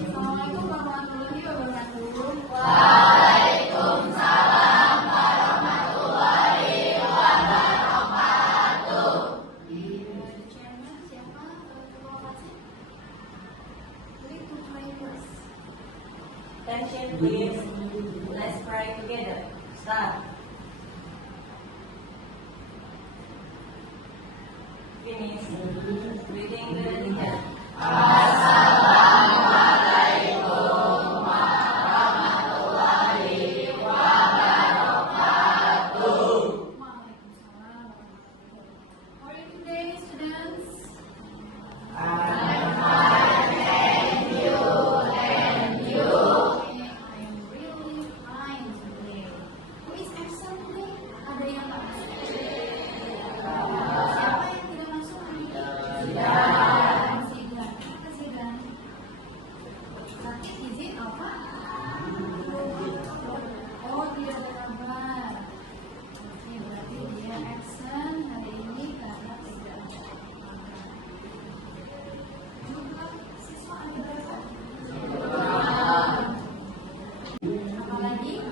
Assalamualaikum warahmatullahi wabarakatuh. Waalaikumsalam warahmatullahi wabarakatuh. Chairman siapa? Ketua Kasih? Ready to pray first. Attention please. Let's pray together. Start. Finish. Reading the leader. Assalamualaikum warahmatullahi wabarakatuh. Waalaikumsalam. How are you today, students? I'm fine, thank you, and you? Okay, I am really fine today. Who is absent today? Ada yang nggak masuk? Siapa yang tidak masuk hari ini? Zidan. Kenapa Zidan? Sakit izin apa? Oh, tidak ada kabar. Oke, berarti dia absent hari ini karena tidak ada kabar. Jumlah siswa ada berapa? Apa lagi?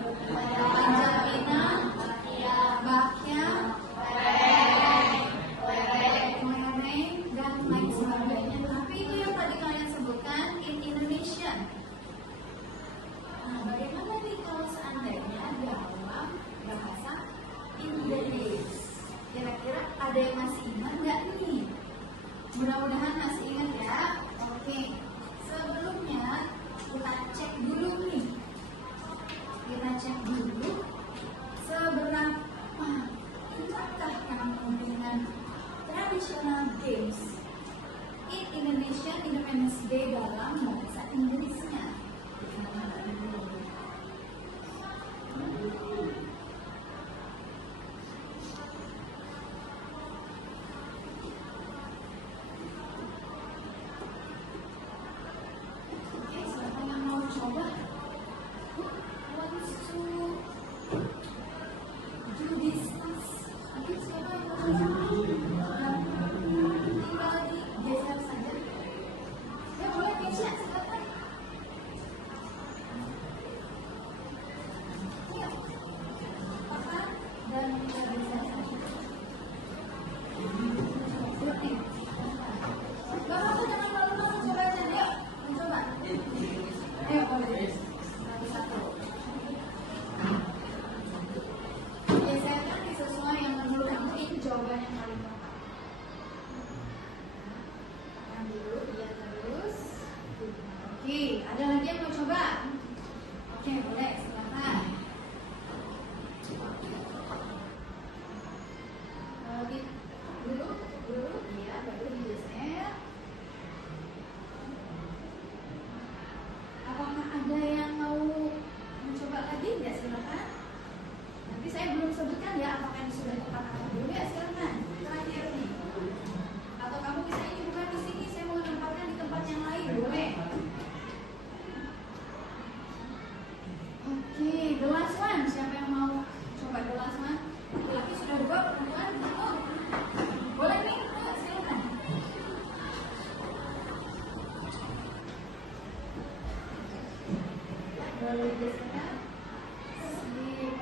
Angelina, Bakya, Lereng, dan lain sebagainya. Tapi itu yang tadi kalian sebutkan in Indonesia. Nah, bagaimana nih kalau seandainya dalam bahasa Inggris? Kira-kira ada yang masih ingat nggak nih? Mudah-mudahan masih ingat ya. Oke, sebelumnya kita cek dulu nih. Kita cek dulu seberapa ingatkah kamu dengan traditional games in Indonesian Independence Day dalam bahasa Inggrisnya? Oke, siapa yang mau coba? Who wants to do this task? Oke, siapa yang mau coba? Tinggal digeser saja. Ya, boleh geser, silakan. Ya, pakai dan kita geser saja. Oke. Gak apa-apa, jangan malu-malu, coba aja. Yuk, mencoba. Ayo, boleh. Satu-satu. Geserkan sesuai yang menurut kamu itu jawaban yang paling tepat. Tahan dulu, iya terus. Oke, ada lagi yang mau coba? Oke, boleh, silakan. Dulu, iya, baru digeser. Apakah ada yang mau mencoba lagi? Ya, silakan. Nanti saya belum sebutkan ya apakah ini sudah tepat atau belum. Ya, silakan. Terakhir nih. Atau kamu bisa ini bukan di sini, saya mau tempatkan di tempat yang lain, boleh? Oke, the last one. Siapa yang mau coba the last one? Laki-laki sudah dua, perempuan satu. Boleh nih, silakan. Boleh geser.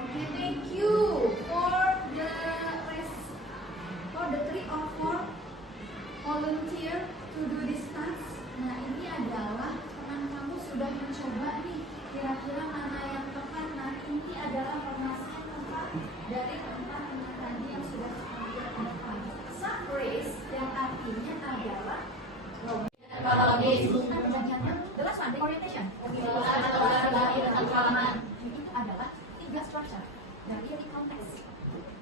Okay, thank you for the 3 or 4 volunteer to do this task. Nah, ini adalah teman kamu sudah mencoba nih. Kira-kira mana yang tepat? Nah, ini adalah formasi yang tepat dari keempat teman tadi yang sudah tampil ke depan. Subrace yang artinya adalah Kronologis. bukan perjanjiannya. The last one, the orientation. Itu adalah 3 structure dari di konteks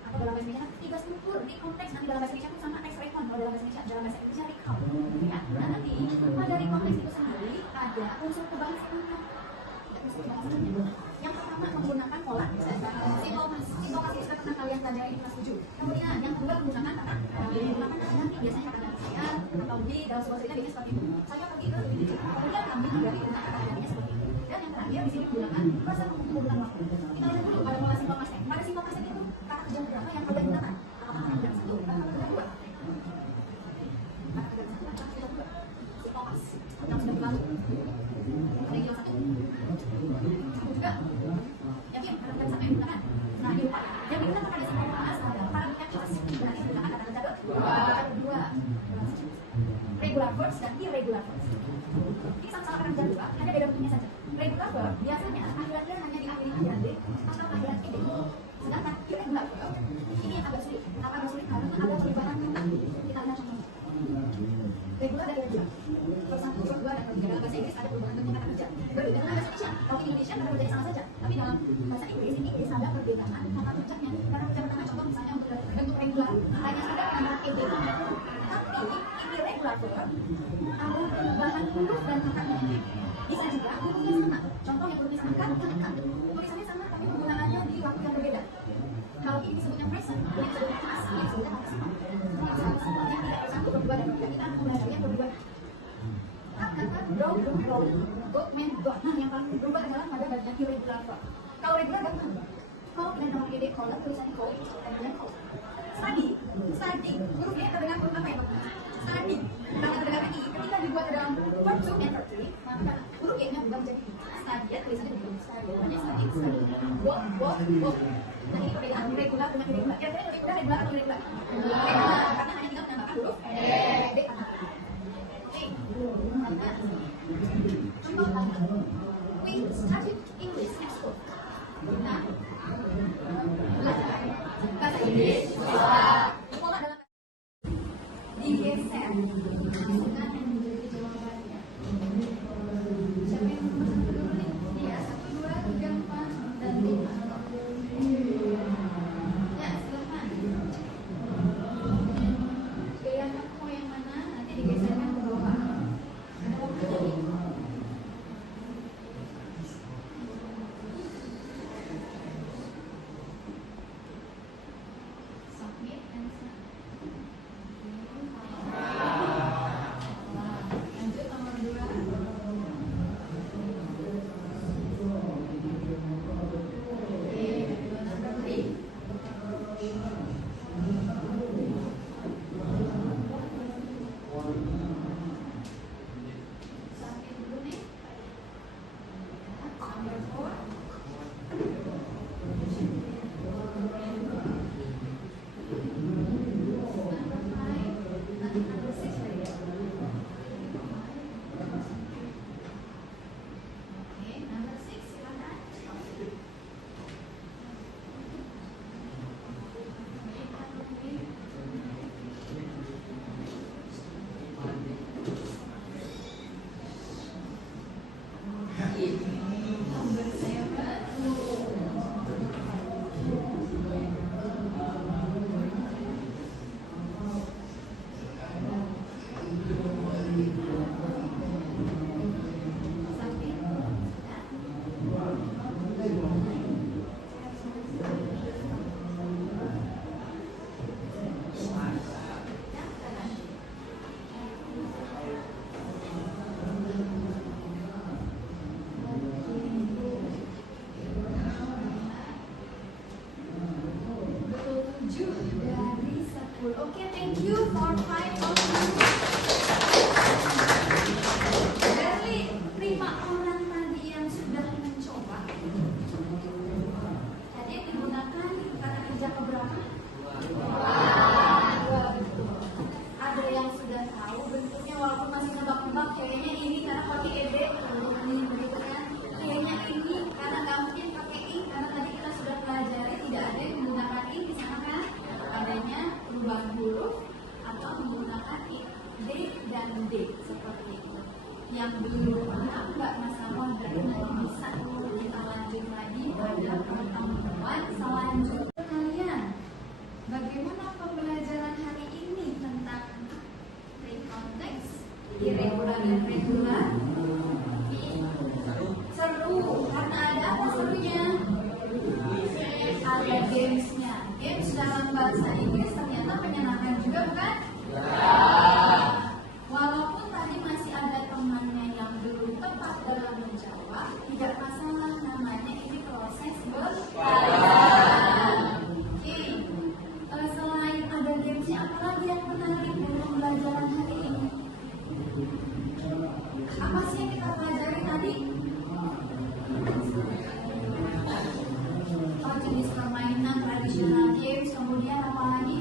atau dalam bahasa Indonesia 3 struktur di konteks. Nanti dalam bahasa Indonesia itu sama teks recon. Kalau dalam bahasa Indonesia, dalam bahasa Inggrisnya recount ya. Nah, nanti pada di konteks itu sendiri ada unsur kebangsaan. Unsur kebangsaan yang pertama menggunakan pola simptomasi sudah pernah kalian pelajari di kelas 7. Kemudian yang kedua menggunakan kata nanti biasanya kata saya atau di dalam sebuah cerita biasanya seperti itu. Saya pergi ke kemudian kami dari kata katanya seperti itu. Dan yang terakhir di sini menggunakan prasa pengukuran waktu. Kita lihat dulu pada pola simptomasi. Pada simptomasi itu kata kerja berapa yang kalian gunakan? Apakah kata kerja satu? Kata kerja dua? Kata kerja satu? Kata kerja dua? Simptomas yang sudah berlalu. regular verbs dan irregular verbs. Ini sama-sama kata kerja dua, hanya beda bentuknya saja. Regular verb biasanya akhiratnya hanya diakhiri akhirat d atau akhirat ed. Sedangkan irregular verb ini yang agak sulit. Kenapa agak sulit? Karena ada pelibatan kata. Kita lihat contohnya. Regular dan irregular. Verb 1, verb 2, dan verb 3. Dalam bahasa Inggris ada perubahan bentuk kata kerja. Berbeda dengan bahasa Indonesia. Kalau di Indonesia kata kerjanya sama saja. Tapi dalam bahasa Inggris ada perbedaan kata kerjanya. Kata kerja pertama contoh misalnya untuk bentuk regular hanya ada dengan ed. Tapi irregular verb ada perubahan huruf dan katanya. Bisa juga hurufnya sama. Contoh yang hurufnya sama kan. Tulisannya sama tapi penggunaannya di waktu yang berbeda. Kalau ini disebutnya present, ini disebutnya past, ini disebutnya participle. Yang tidak bersatu berdua dan berbeda. Kita belajarnya berdua. Kata grow, got, went, got. Nah, yang paling berubah adalah pada bagian irregular verb. Kalau regular gampang. Kalau kita nama ed colon, tulisannya call, kemudian call. Study, hurufnya terdengar huruf apa ya? Study. Kalau terdengar i, ketika dibuat dalam verb 2 and verb 3, maka huruf e-nya berubah menjadi i. Study, tulisannya berubah. Study, study. Walk. Nah, ini perbedaan regular dengan irregular. Kira-kira lebih mudah regular atau irregular? Regular, karena hanya tinggal menambahkan huruf d atau contoh lagi. We studied English at school. Nah, belajar bahasa Inggris sekolah dalam digeser dengan yang menjadi jawabannya. Siapa yang nomor 1 dulu nih? Dia 1, 2, 3, 4 dan 5. Ya, silakan. Pilih mau yang mana? Nanti digeserkan ke bawah. Ada waktunya nih. Submit and send. Lanjut nomor 2. Nomor 3. Submit dulu nih. Number 4. Number 6 lagi. Oke, number 6 silakan. Number 7 dari 10. Oke, thank you for 5 of you. Dari 5 orang tadi yang sudah mencoba, tadi yang digunakan kata kerja keberapa? 2. Ada yang sudah tahu bentuknya walaupun masih nebak-nebak, kayaknya ini karena pakai ed, ini begitu kan? Kayaknya ini karena nggak mungkin pakai i, karena tadi kita sudah pelajari tidak ada yang menggunakan i di sana kan? Adanya perubahan huruf atau menggunakan i, d dan d seperti itu. Yang belum paham nggak masalah dan nanti bisa kita lanjut lagi pada pertemuan selanjutnya. Kalian, bagaimana pembelajaran hari ini tentang pre-context, irregular dan regular? Seru, karena ada apa serunya? Ada gamesnya. Games dalam bahasa Inggris ternyata menyenangkan juga, bukan? Walaupun tadi masih ada temannya yang belum tepat dalam menjawab, tidak masalah, namanya ini proses belajar. Oke, selain ada gamesnya, apa lagi yang menarik dari pembelajaran hari ini? Apa sih yang kita pelajari tadi? Oh, jenis permainan tradisional games, kemudian apa lagi?